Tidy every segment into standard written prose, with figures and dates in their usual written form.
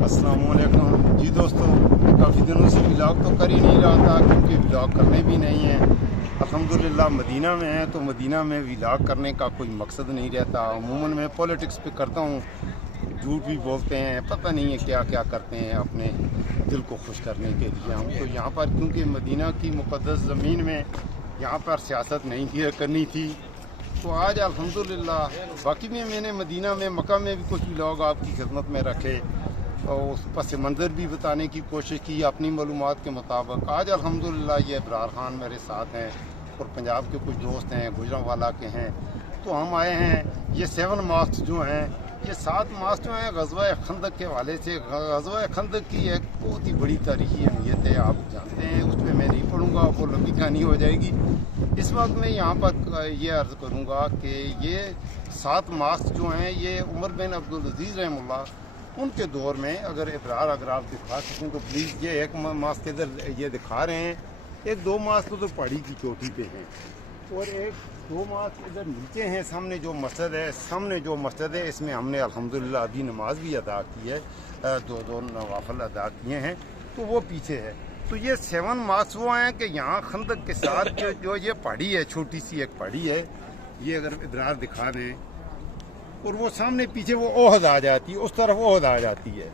अस्सलाम वालेकुम जी दोस्तों, काफ़ी दिनों से व्लॉग तो कर ही नहीं रहा था क्योंकि व्लॉग करने भी नहीं है। अल्हम्दुलिल्लाह मदीना में है तो मदीना में व्लॉग करने का कोई मकसद नहीं रहता। अमूमन मैं पॉलिटिक्स पे करता हूँ, झूठ भी बोलते हैं, पता नहीं है क्या क्या करते हैं अपने दिल को खुश करने के लिए। हम तो यहाँ पर क्योंकि मदीना की मुक़द्दस ज़मीन में यहाँ पर सियासत नहीं करनी थी तो आज अल्हम्दुलिल्लाह बाकी में मैंने मदीना में मक्का में भी कुछ व्लॉग आपकी खिदमत में रखे और उस पस मंज़र भी बताने की कोशिश की अपनी मालूमात के मुताबिक। आज अल्हम्दुलिल्लाह ये इब्रार खान मेरे साथ हैं और पंजाब के कुछ दोस्त हैं, गुजरांवाला के हैं। तो हम आए हैं, ये 7 मास्क जो हैं, ये 7 मास्क जो हैं ग़ज़वा खंदक के हवाले से। ग़ज़वा खंदक की एक बहुत ही बड़ी तारीख़ी अहमियत है, आप जानते हैं, उस पर मैं नहीं पढ़ूँगा, वो लंबी कहानी हो जाएगी। इस वक्त मैं यहाँ पर ये अर्ज़ करूँगा कि ये 7 मास्क जो हैं ये उमर बिन अब्दुल अज़ीज़ रहमतुल्लाह उनके दौर में अगर आप दिखा सकें तो प्लीज़। ये एक मास्क इधर ये दिखा रहे हैं, एक 2 मास्क तो पहाड़ी की चोटी पे हैं और एक 2 मास्क इधर नीचे हैं। सामने जो मस्जिद है इसमें हमने अल्हम्दुलिल्लाह अभी नमाज भी अदा की है, 2 नवाफिल अदा किए हैं, तो वो पीछे है। तो ये 7 मास्क वो हैं कि यहाँ खंदक के साथ जो ये पहाड़ी है, छोटी सी एक पहाड़ी है, ये अगर इधर दिखा दें और वो सामने पीछे वो ओहद आ जाती है, उस तरफ ओहद आ जाती है।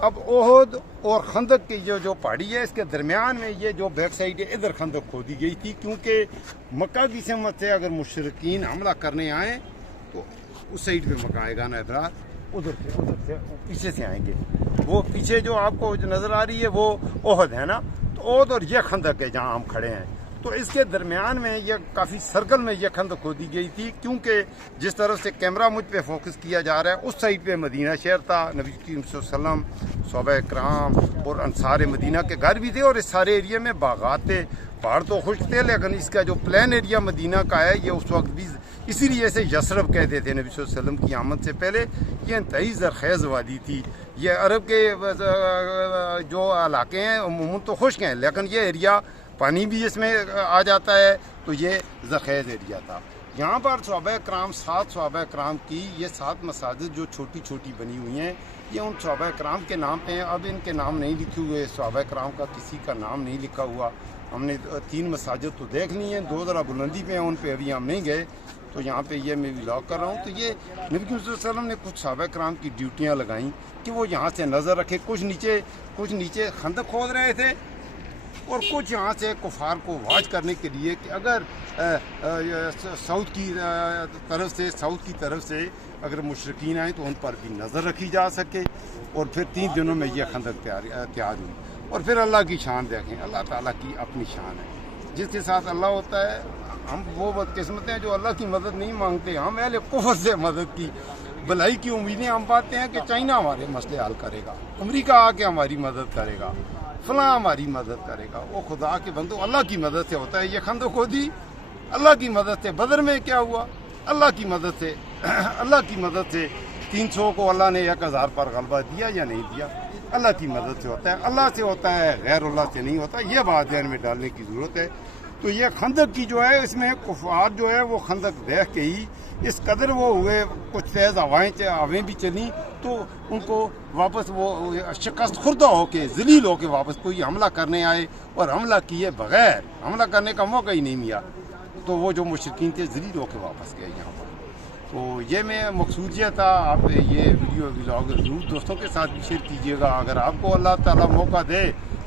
अब ओहद और खंदक की जो पहाड़ी है इसके दरमियान में ये जो बैक साइड है इधर खंदक खोदी गई थी क्योंकि मक्का की समत से अगर मुशरिकीन हमला करने आए तो उस साइड पे मक्का आएगा ना, इधर उधर से पीछे से आएंगे। वो पीछे जो आपको जो नज़र आ रही है वो ओहद है ना, तो ओहद और ये खंदक है जहाँ हम खड़े हैं। तो इसके दरमियान में ये काफ़ी सर्कल में ये खंदक खोदी गई थी क्योंकि जिस तरह से कैमरा मुझ पे फोकस किया जा रहा है उस साइड पे मदीना शहर था, नबी करीम सल्लल्लाहु अलैहि वसल्लम, सहाबा इकराम और अंसार मदीना के घर भी थे और इस सारे एरिया में बागात थे, पहाड़ तो खुश थे, लेकिन इसका जो प्लान एरिया मदीना का है ये उस वक्त भी इसीलिए से यसरब कहते थे नबी सल्लल्लाहु अलैहि वसल्लम की आमद से पहले। ये इंतहाई ज़रख़ेज़ वादी थी। ये अरब के जो इलाके हैं अमूमन तो खुश्क हैं, लेकिन ये एरिया पानी भी इसमें आ जाता है, तो ये ज़रख़ेज़ एरिया था। यहाँ पर सहाबा कराम 7 सहाबा कराम की ये 7 मसाजिद जो छोटी छोटी बनी हुई हैं ये उन सहाबा कराम के नाम पे हैं। अब इनके नाम नहीं लिखे हुए, सहाबा कराम का किसी का नाम नहीं लिखा हुआ। हमने 3 मसाजिद तो देख ली हैं, 2 ज़रा बुलंदी पे हैं, उन पे अभी हम नहीं गए। तो यहाँ पे ये मैं व्लॉग कर रहा हूँ। तो ये नबी सल्लल्लाहु अलैहि वसल्लम ने कुछ सहाबा कराम की ड्यूटियाँ लगाईं कि वो यहाँ से नज़र रखें। कुछ नीचे खंदक खोद रहे थे और कुछ यहाँ से कुफार को वाच करने के लिए कि अगर साउथ की तरफ से अगर मुशरिकीन आए तो उन पर भी नज़र रखी जा सके। और फिर 3 दिनों में यह खंदक तैयार हुई। और फिर अल्लाह की शान देखें, अल्लाह ताला की अपनी शान है, जिसके साथ अल्लाह होता है। हम वो बदकिस्मत हैं जो अल्लाह की मदद नहीं मांगते, हम अहले कुफ्र से मदद की भलाई की उम्मीदें हम पाते हैं कि चाइना हमारे मसले हल करेगा, अमेरिका आके हमारी मदद करेगा, फलां हमारी मदद करेगा। वो खुदा के बंदो अल्लाह की मदद से होता है। ये खंदक खोदी अल्लाह की मदद से। बदर में क्या हुआ? अल्लाह की मदद से 300 को अल्लाह ने 1000 पर गलबा दिया या नहीं दिया? अल्लाह की मदद से होता है, अल्लाह से होता है, गैर अल्लाह से नहीं होता। ये बात ध्यान में डालने की ज़रूरत है। तो ये खंदक की जो है इसमें कुफार जो है वो खंदक देख के ही इस कदर वो हुए, कुछ तेज़ हवाएँ भी चली तो उनको वापस वो शिकस्त खुर्दा होके ज़लील होके वापस कोई हमला करने आए और हमला किए बग़ैर, हमला करने का मौका ही नहीं मिला, तो वो जो मुशरिकीन थे ज़लील होके वापस गए यहाँ पर। तो ये मैं मकसूद ये था, आप ये वीडियो व्लॉग ज़रूर दोस्तों के साथ भी शेयर कीजिएगा। अगर आपको अल्लाह ताला मौका दे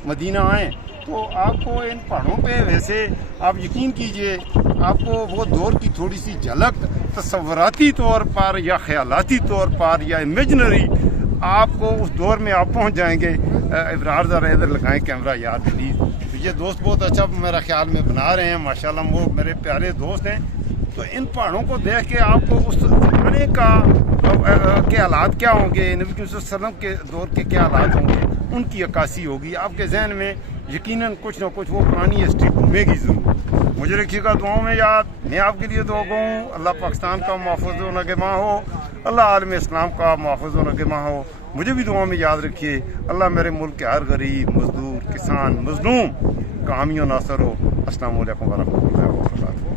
मदीना आए तो आपको इन पहाड़ों पे वैसे आप यकीन कीजिए आपको वो दौर की थोड़ी सी झलक तस्वुराती तौर पर या ख्यालाती तौर पर या इमेजनरी आपको उस दौर में आप पहुंच जाएंगे। इब्रार ज़रा इधर लगाएं कैमरा यार प्लीज़। तो ये दोस्त बहुत अच्छा मेरा ख्याल में बना रहे हैं, माशाल्लाह वो मेरे प्यारे दोस्त हैं। तो इन पहाड़ों को देख के आपको उस ज़माने के हालात क्या होंगे, नबी सल्लल्लाहु अलैहि वसल्लम के दौर के क्या हालात होंगे, उनकी अक्कासी होगी आपके जहन में। यकीनन कुछ ना कुछ वो पुरानी हिस्ट्री घूमेगी ज़रूर। मुझे रखिएगा दुआओं में याद। मैं आपके लिए दुआ गूँ अल्लाह पाकिस्तान का महफूज़ व नगमा हो, अल्लाह आलम इस्लाम का महफूज़ व नगमा हो। मुझे भी दुआ में याद रखिए। अल्लाह मेरे मुल्क के हर गरीब, मजदूर, किसान, मजलूम का हामी व नासर हो। अस्सलामु अलैकुम व रहमतुल्लाहि।